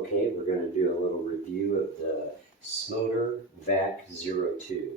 Okay, we're going to do a little review of the SMOTURE VAC 02.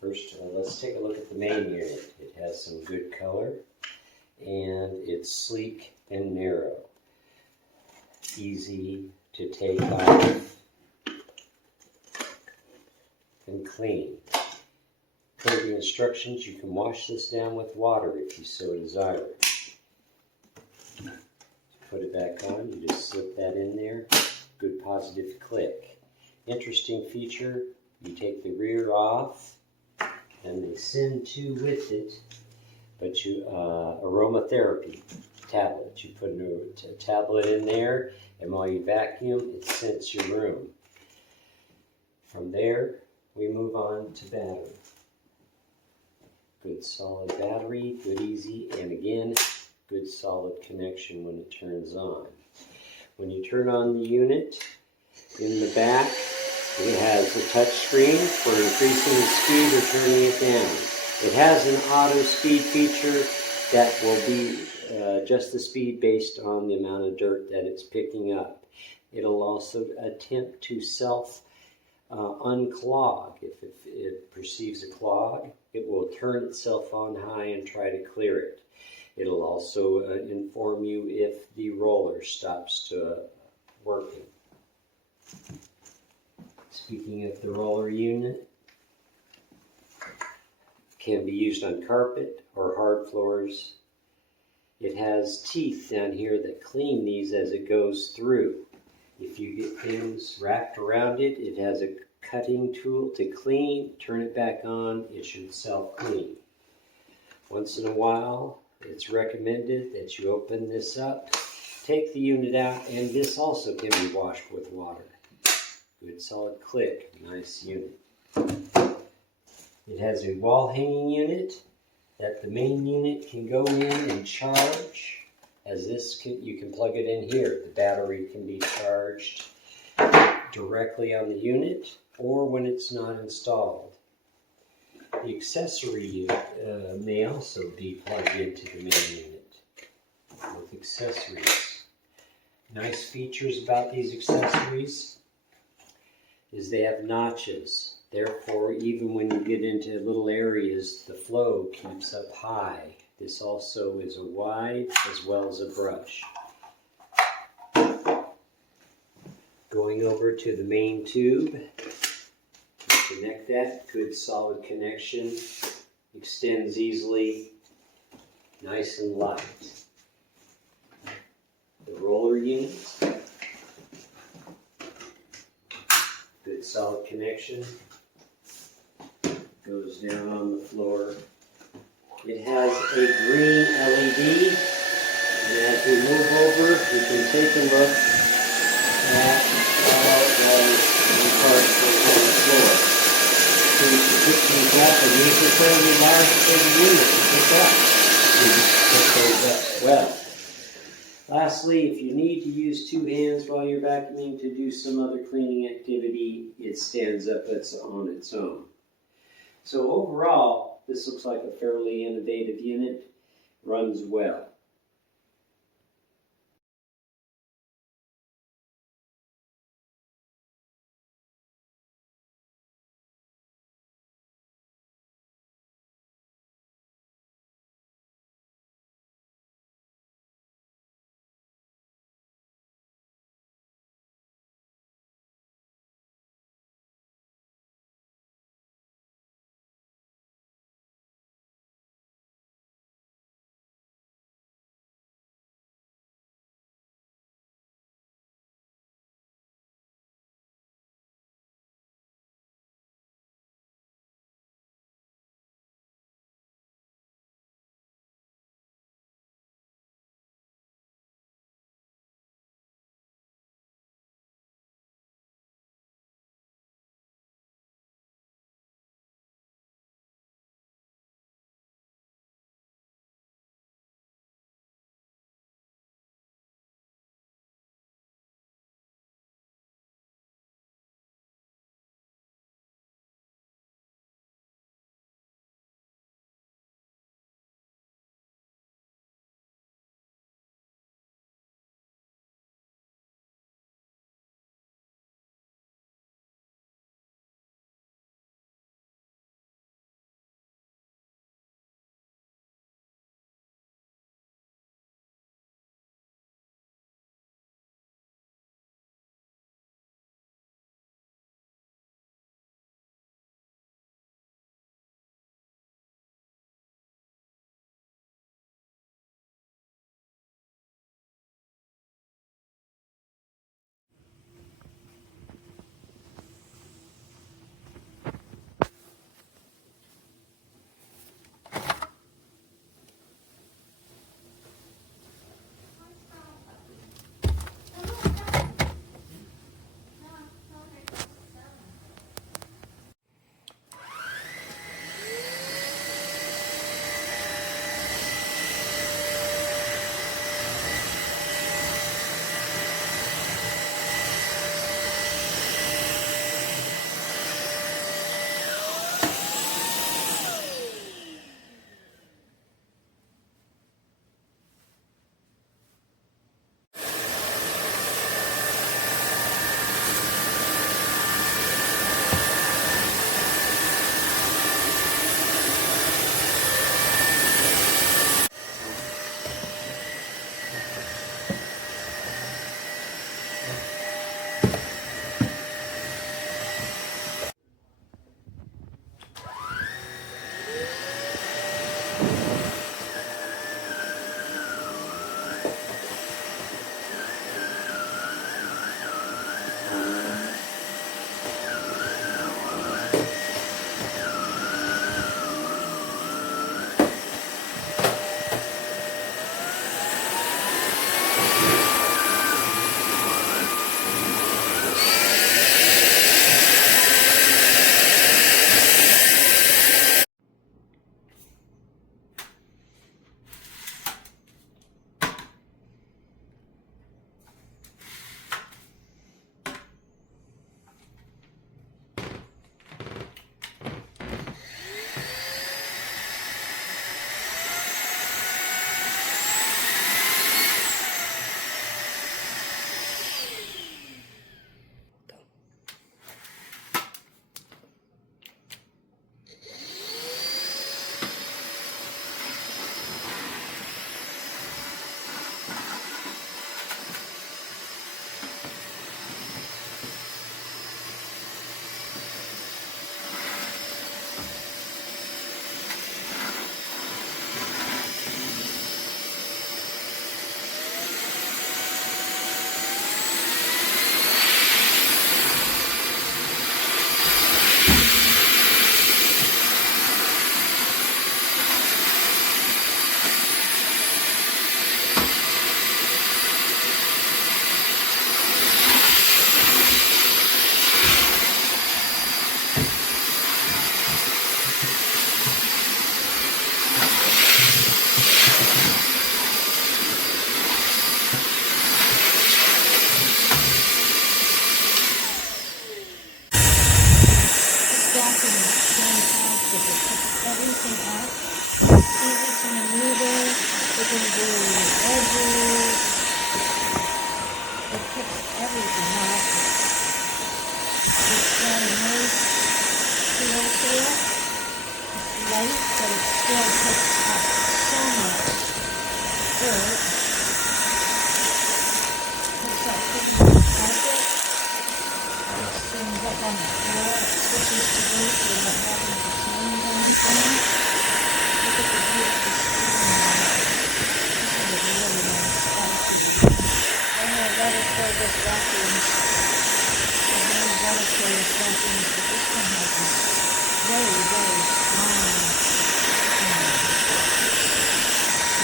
First, let's take a look at the main unit. It has some good color, and it's sleek and narrow. Easy to take off and clean. Per the instructions, you can wash this down with water if you so desire. Put it back on, you just slip that in there. Good positive click. Interesting feature, you take the rear off, and they send two with it, but you, aromatherapy tablet. You put a tablet in there, and while you vacuum, it scents your room. From there, we move on to battery. Good solid battery, good easy, and again, good solid connection when it turns on. When you turn on the unit, in the back, it has a touch screen for increasing the speed or turning it down. It has an auto speed feature that will be adjust the speed based on the amount of dirt that it's picking up. It'll also attempt to self unclog. If it perceives a clog, it will turn itself on high and try to clear it. It'll also inform you if the roller stops working. Speaking of the roller unit, can be used on carpet or hard floors. It has teeth down here that clean these as it goes through. If you get things wrapped around it, it has a cutting tool to clean. Turn it back on, it should self-clean. Once in a while, it's recommended that you open this up, take the unit out, and this also can be washed with water. Good solid click, nice unit. It has a wall hanging unit that the main unit can go in and charge. As this, you can plug it in here. The battery can be charged directly on the unit or when it's not installed. The accessory unit may also be plugged into the main unit with accessories. Nice features about these accessories is they have notches. Therefore, even when you get into little areas, the flow keeps up high. This also is a wide as well as a brush. Going over to the main tube, connect that, good solid connection, extends easily, nice and light. The roller unit, good solid connection, goes down on the floor. It has a green LED, and as we move over, we can take a look at all the parts on the floor. So you can pick these up, and these are fairly large for the unit to pick up. You just pick those up well. Lastly, if you need to use two hands while you're vacuuming to do some other cleaning activity, it stands up on its own. So overall, this looks like a fairly innovative unit, runs well. picks everything out. It's got a nice feel to it. It's light, but it still picks up so much dirt. Picks up pretty much carpet. It stands up on the floor. It switches to dirt so you're not having to change anything. Look at the beautiful steam on it. This is a really nice vacuum. I have water-cordless vacuums. I've made water-cordless vacuums, but this one has a very, very strong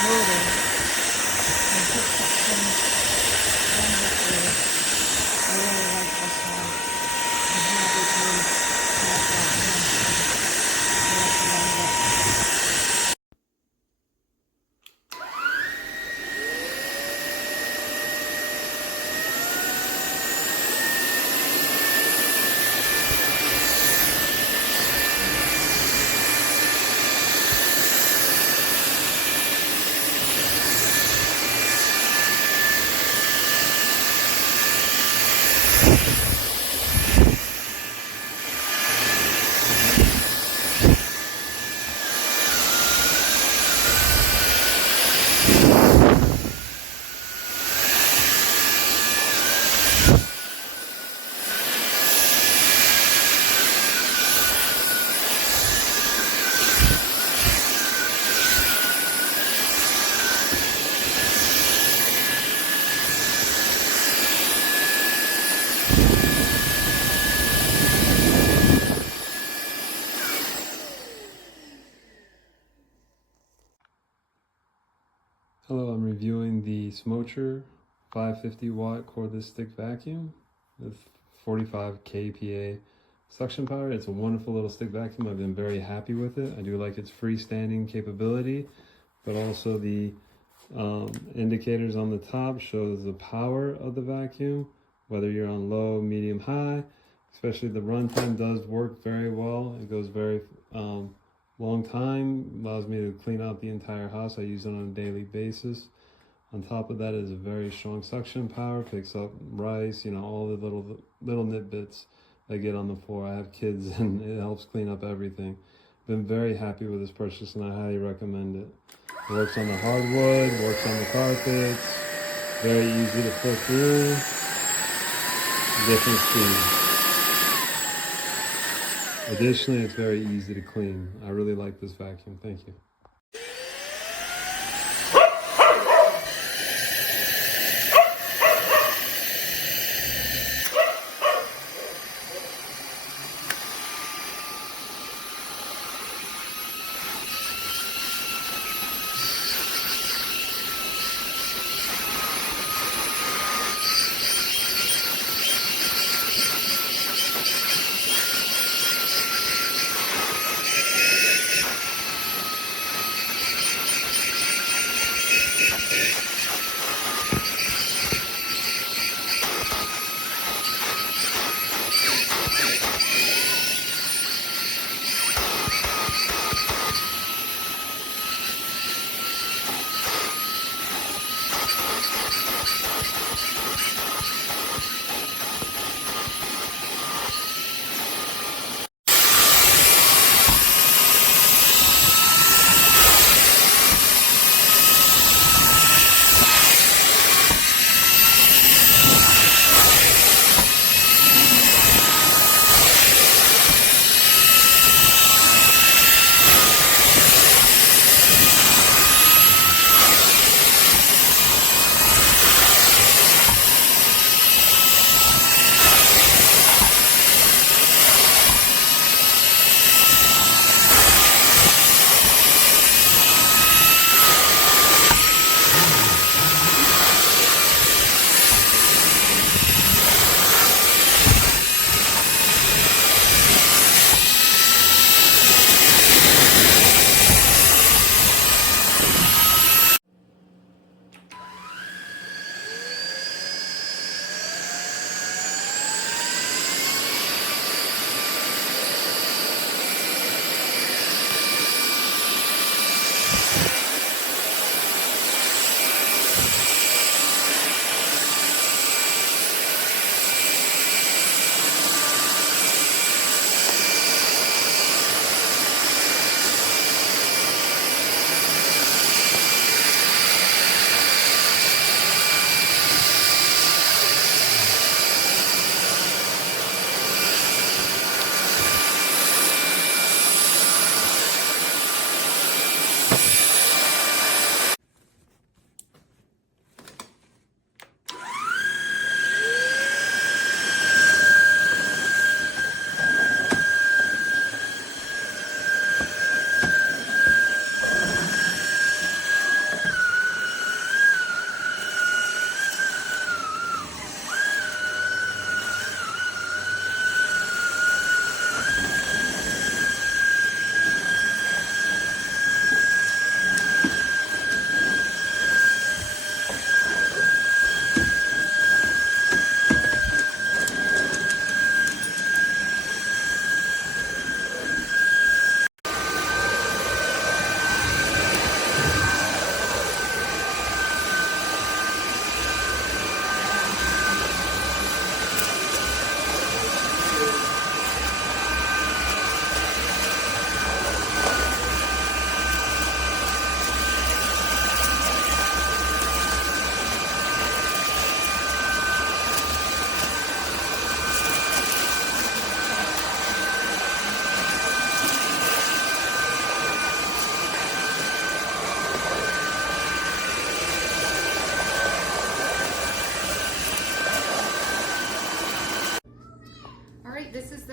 motor and picks up things wonderfully. I really like this one. I'm happy to have that one. I recommend it. Hello, I'm reviewing the SMOTURE 550W cordless stick vacuum with 45KPA suction power. It's a wonderful little stick vacuum. I've been very happy with it. I do like its freestanding capability, but also the indicators on the top shows the power of the vacuum, whether you're on low, medium, high. Especially the runtime does work very well. It goes very long time, allows me to clean out the entire house. I use it on a daily basis. On top of that is a very strong suction power, picks up rice, all the little nitbits that get on the floor. I have kids and it helps clean up everything. Been very happy with this purchase and I highly recommend it. It works on the hardwood, works on the carpets, very easy to put through, different speeds. Additionally, it's very easy to clean. I really like this vacuum. Thank you.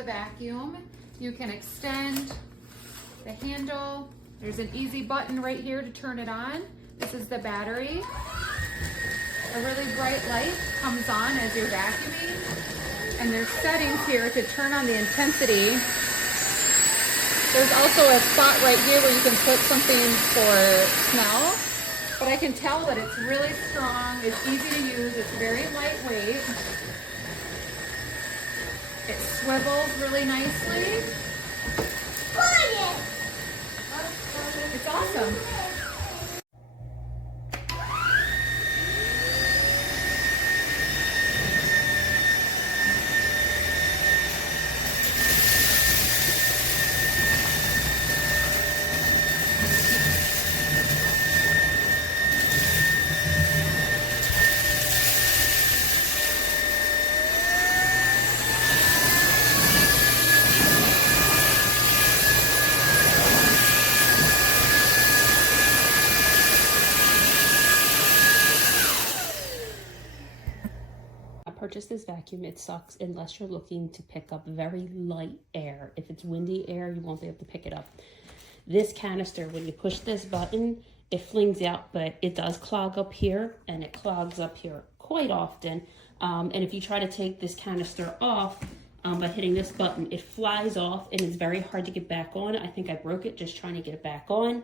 the vacuum. You can extend the handle. There's an easy button right here to turn it on. This is the battery. A really bright light comes on as you're vacuuming. And there's settings here to turn on the intensity. There's also a spot right here where you can put something for smell. But I can tell that it's really strong, it's easy to use, it's very lightweight. It swivels really nicely. It's awesome. Purchase this vacuum. It sucks unless you're looking to pick up very light air. If it's windy air, you won't be able to pick it up. This canister, when you push this button, it flings out, but it does clog up here, and it clogs up here quite often. And if you try to take this canister off by hitting this button, it flies off, and it's very hard to get back on. I think I broke it just trying to get it back on.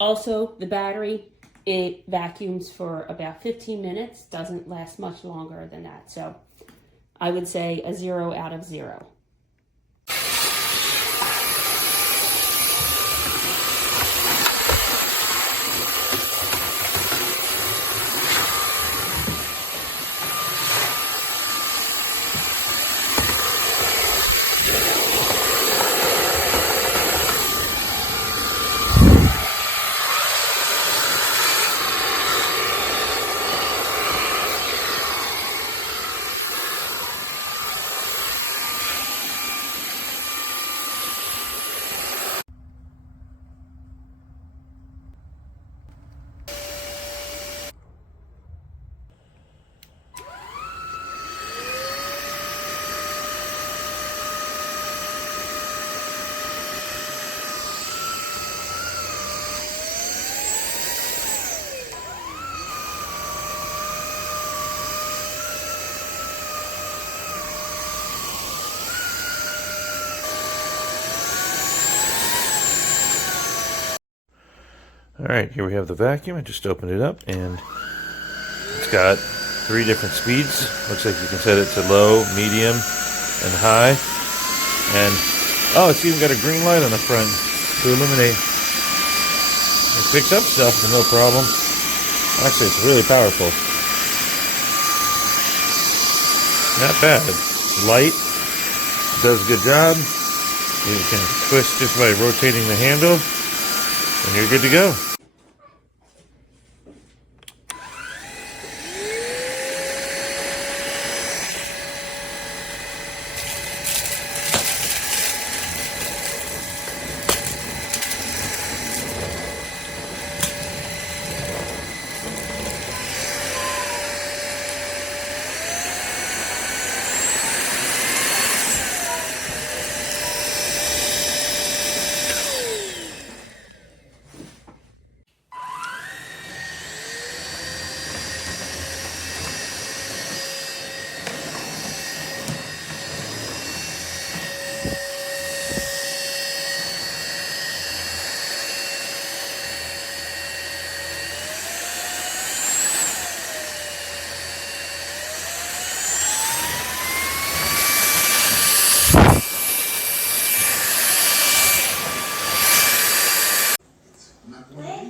Also, the battery, it vacuums for about 15 minutes, doesn't last much longer than that. So I would say a 0 out of 0. Alright, here we have the vacuum. I just opened it up and it's got 3 different speeds. Looks like you can set it to low, medium, and high. And, oh, it's even got a green light on the front to illuminate. It picks up stuff with no problem. Actually, it's really powerful. Not bad. Light, does a good job. You can twist just by rotating the handle, and you're good to go.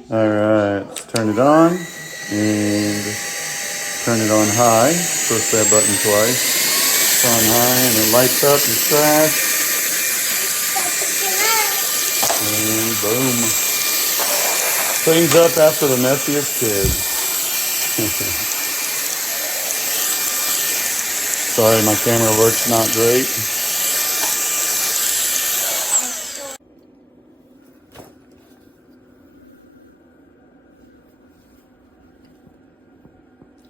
Alright, let's turn it on and turn it on high. Push that button twice. It's on high and it lights up your trash. And boom. Cleans up after the messiest kid. Sorry, my camera work's not great.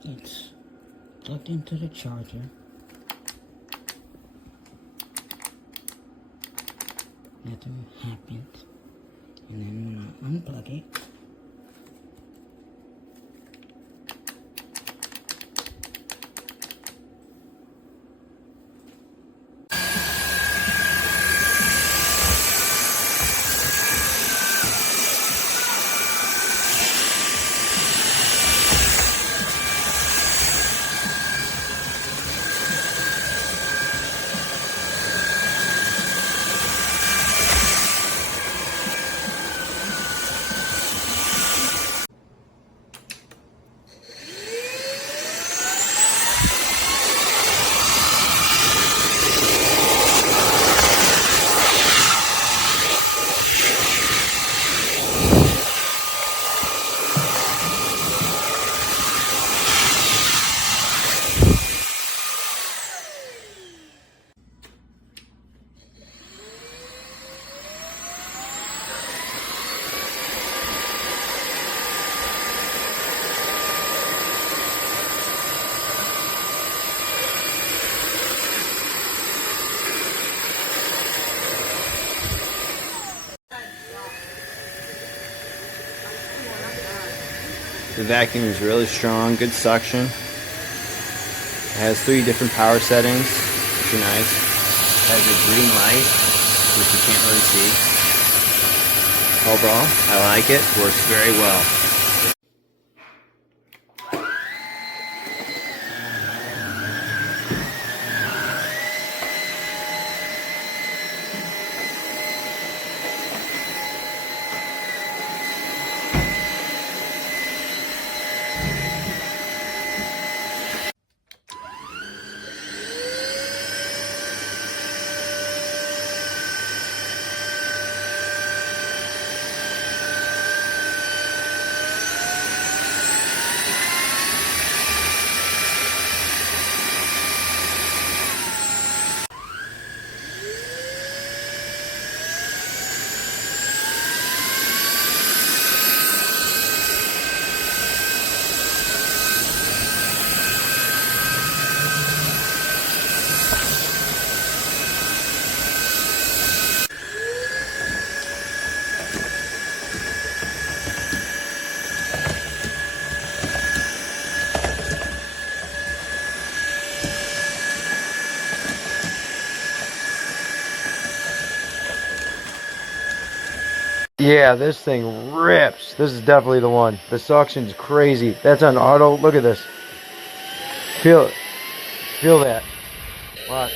It's plugged into the charger. Nothing happened. And then when I unplug it, the vacuum is really strong, good suction. It has 3 different power settings, which are nice. It has a green light, which you can't really see. Overall, I like it. Works very well. Yeah, this thing rips. This is definitely the one. The suction's crazy. That's on auto. Look at this. Feel it. Feel that. Watch.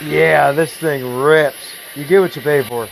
Yeah, this thing rips. You get what you pay for.